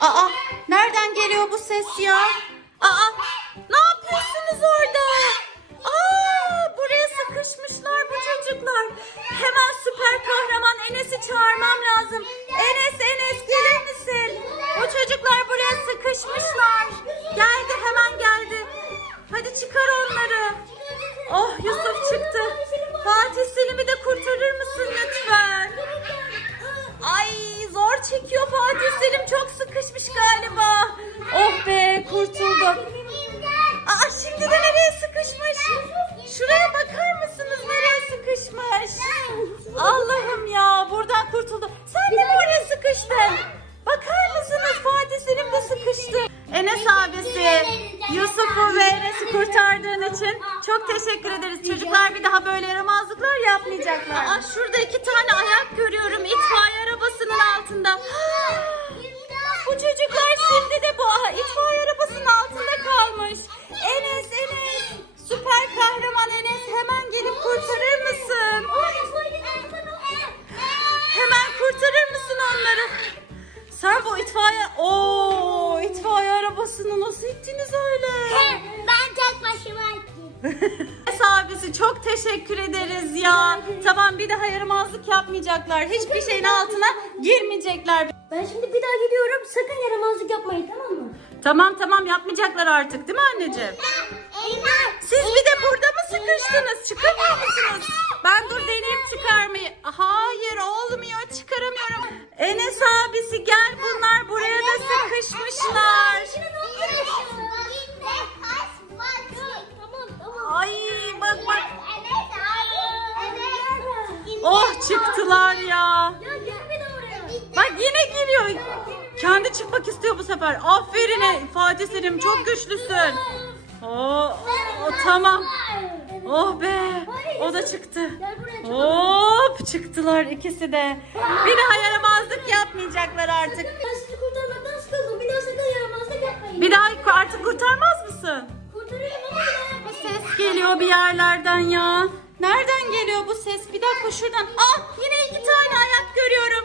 Aa nereden geliyor bu ses ya? Aa ne yapıyorsunuz orada? Aa buraya sıkışmışlar bu çocuklar. Hemen süper kahraman Enes'i çağırmam lazım. Enes Enes gelir misin? Bu çocuklar buraya sıkışmışlar. Abisi Yusuf'u ve Enes'i kurtardığın için çok teşekkür ederiz. Çocuklar bir daha böyle yaramazlıklar yapmayacaklar. Aa, şurada iki tane ayak görüyorum itfaiye arabasının altında. Bu çocuklar şimdi de bu aha, itfaiye arabasının altında kalmış. Enes, Enes, süper kahraman Enes hemen gelip kurtarır mısın? Hemen kurtarır mısın onları? Sen bu itfaiye... Arabasını nasıl ittiniz öyle? Ben tek başıma gittim. Enes abisi çok teşekkür ederiz ya. Tamam bir daha yaramazlık yapmayacaklar. Hiçbir şeyin altına girmeyecekler. Ben şimdi bir daha gidiyorum. Sakın yaramazlık yapmayın tamam mı? Tamam tamam yapmayacaklar artık değil mi anneciğim? Siz bir de burada mı sıkıştınız? Çıkamıyor musunuz? Ben dur deneyeyim çıkarmayı. Hayır olmuyor çıkaramıyorum. Enes abisi gel bunlar buraya da sıkışmışlar. Çıktılar ya. Ya oraya. Bak yine geliyor. Kendi çıkmak istiyor bu sefer. Aferin Fatih Selim çok güçlüsün. Oo, o, tamam. Oh be. O da çıktı. Hop çıktılar ikisi de. Bir daha yaramazlık yapmayacaklar artık. Bir daha sakın yaramazlık yapmayın. Bir daha artık kurtarmaz mısın? Kurtarıyorum ama bir daha yapmayın. Ses geliyor bir yerlerden ya. Ses? Bir dakika şuradan. Ah yine iki tane ayak görüyorum.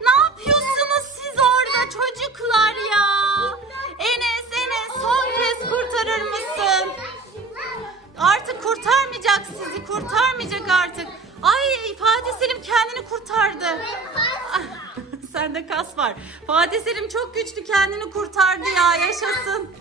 Ne yapıyorsunuz siz orada çocuklar ya? Enes Enes son kez kurtarır mısın? Artık kurtarmayacak sizi. Kurtarmayacak artık. Ay Fatih Selim kendini kurtardı. Sende kas var. Fatih Selim çok güçlü kendini kurtardı ya. Yaşasın.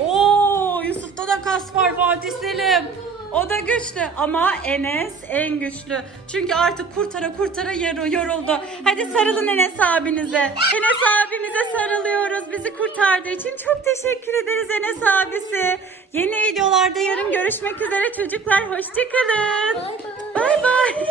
Oo Yusuf'ta da kas var Fatih Selim. O da güçlü ama Enes en güçlü. Çünkü artık kurtara kurtara yarı yoruldu. Hadi sarılın Enes abinize. Enes abinize sarılıyoruz. Bizi kurtardığı için çok teşekkür ederiz Enes abisi. Yeni videolarda yarın görüşmek üzere çocuklar. Hoşçakalın. Bay bay.